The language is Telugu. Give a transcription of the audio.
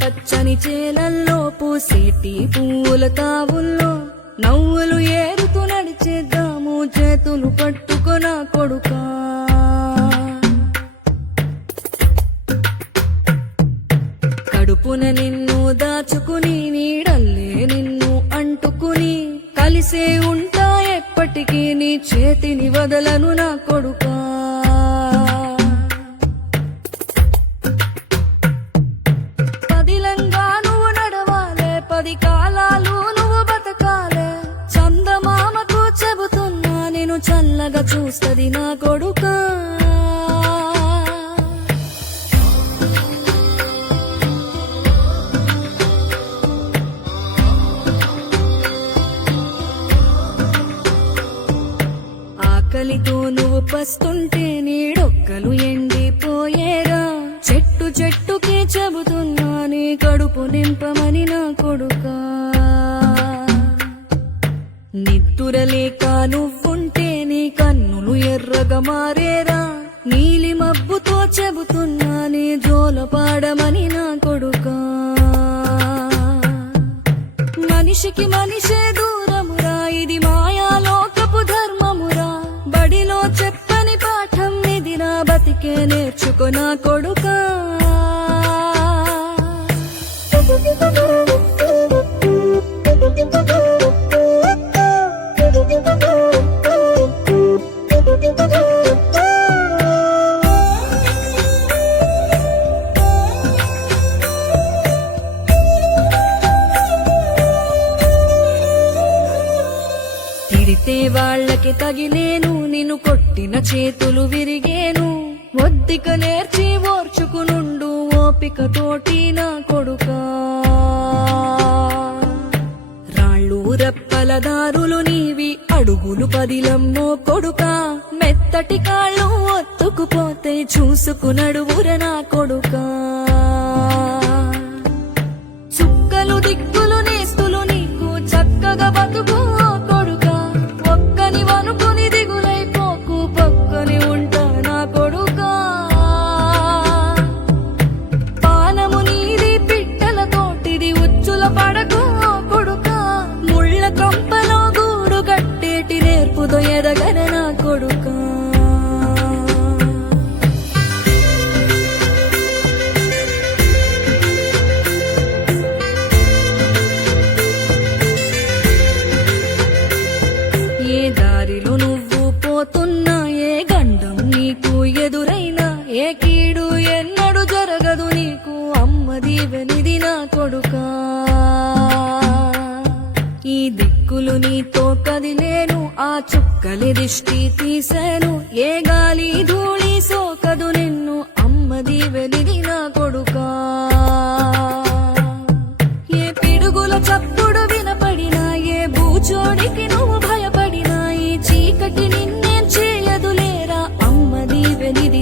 పచ్చని చేలల్లో పూసేటి పూల తావుల్లో నవ్వులు ఏరుతూ నడిచేద్దాము చేతులు పట్టుకొన కొడుకా. కడుపున నిన్ను దాచుకుని నీడల్లే నిన్ను అంటుకుని కలిసే ఉంటా ఎప్పటికీ నీ చేతిని వదలను నా కొడుకా. పదిలంగా నువ్వు నడవాలే, 10 కాలాలు నువ్వు బతకాలే. చందమామకు చెబుతున్నా నేను చల్లగా చూస్తది నా కొడుకా. ఆకలితో నువ్వు పస్తుంటే నీడొక్కలు ఎండిపోయేరా. చెట్టు చెట్టుకే చెబుతున్నా నీ కడుపు నింపమని నా కొడుకా. నిద్దురలేక నువ్వుంటే నీ కన్నులు ఎర్రగా మారేరా. నీలి మబ్బుతో చెబుతున్నా నీ జోల పాడమని నా కొడుకా. మనిషికి మనిషే దూరమురా, ఇది మాయాలోకపు ధర్మమురా. బడిలో చెప్పని పాఠం ఇదిరా, బతికే నేర్చుకో నా కొడుకా. తిడితే వాళ్ళకి తగిలేను, నిన్ను కొట్టిన చేతులు విరిగేను. ఒద్దిక నేర్చి ఓర్చుకునుండు ఓపిక తోటి నా కొడుకా. రాళ్ళు రెప్పల దారులు నీవి, అడుగులు పదిలమ్మో కొడుకా. మెత్తటి కాళ్ళు ఒత్తుకుపోతే చూసుకునడువుర నా కొడుకా. చుక్కలు దిక్కులు నేస్తులు నీకు చక్కగా బతుకు కొడుకా. ఒక్కని వనుకుని దిగులైపోకు, పక్కని ఉంటా నా కొడుకా. పానము నీది పిట్టల తోటిది, ఉచ్చుల పడకు కొడుకా. ముళ్ళ కంపలో గూడు కట్టేటి నేర్పుతో ఎదగన నా కొడుకా. ఏ దారిలో నువ్వు పోతున్నా, ఏ గండం నీకు ఎదురైనా, ఏ కీడు ఎన్నడు జరగదు నీకు అమ్మ దీవెనిది నా కొడుకా. ఈ దిక్కులు నీతో కదిలేను, ఆ చుక్కలి దిష్టి తీశాను. ఏ గాలి ధూళి సోకదు నిన్ను అమ్మ దీవెనిది నా కొడుకా. ఏ పిడుగుల చప్పుడు వినపడినా, ఏ భూచోడికి నువ్వు భయపడినా, ఈ చీకటి నిన్నేం చేయదులేరా అమ్మ దీవెనిది